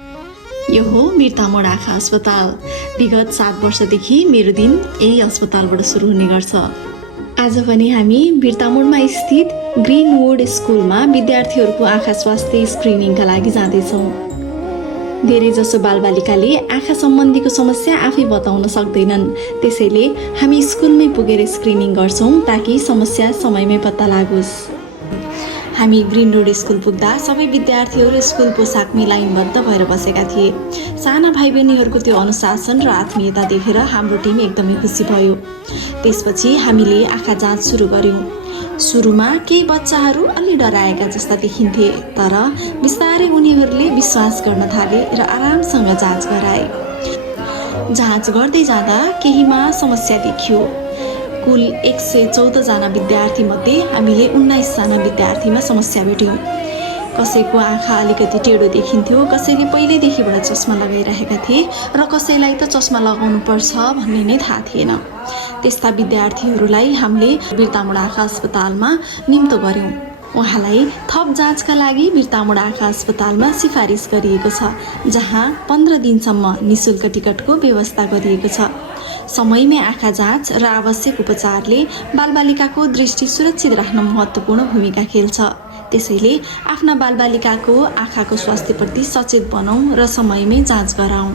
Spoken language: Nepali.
यो हो बिर्तामोड आँखा अस्पताल। विगत 7 वर्षदेखि मेरो दिन यही अस्पतालबाट सुरु हुने गर्छ। आज पनि हामी बिर्तामोडमा स्थित ग्रीनवुड स्कुलमा विद्यार्थीहरूको आँखा स्वास्थ्य स्क्रिनिङका लागि जाँदैछौँ। धेरै जसो बालबालिकाले आँखा सम्बन्धीको समस्या आफै बताउन सक्दैनन्, त्यसैले हामी स्कुलमै पुगेर स्क्रिनिङ गर्छौँ ताकि समस्या समयमै पत्ता लागोस्। हामी ग्रीन रोड स्कुल पुग्दा सबै विद्यार्थीहरू स्कुल पोसाकमै लाइनबद्ध भएर बसेका थिए। साना भाइ बहिनीहरूको त्यो अनुशासन र आत्मीयता देखेर हाम्रो टिम एकदमै खुसी भयो। त्यसपछि हामीले आँखा जाँच सुरु गर्यौँ। सुरुमा केही बच्चाहरू अलि डराएका जस्ता देखिन्थे, तर बिस्तारै उनीहरूले विश्वास गर्न थाले र आरामसँग जाँच गराए। जाँच गर्दै जाँदा केहीमा समस्या देखियो। कुल 114 जना विद्यार्थी मध्ये हामीले 19 जना विद्यार्थीमा समस्या भेट्यौँ। कसैको आँखा अलिकति टेढो देखिन्थ्यो, कसैले पहिल्यैदेखिबाट चस्मा लगाइरहेका थिए र कसैलाई त चस्मा लगाउनु पर्छ भन्ने नै थाहा थिएन। त्यस्ता विद्यार्थीहरूलाई हामीले बिर्तामोड आँखा अस्पतालमा निम्तो गर्यौँ। उहाँलाई थप जाँचका लागि बिर्तामोड आँखा अस्पतालमा सिफारिस गरिएको छ, जहाँ 15 दिनसम्म निःशुल्क टिकटको व्यवस्था गरिएको छ। समयमै आँखा जाँच र आवश्यक उपचारले बालबालिकाको दृष्टि सुरक्षित राख्न महत्त्वपूर्ण भूमिका खेल्छ। त्यसैले आफ्ना बालबालिकाको आँखाको स्वास्थ्यप्रति सचेत बनाऊ र समयमै जाँच गराऊ।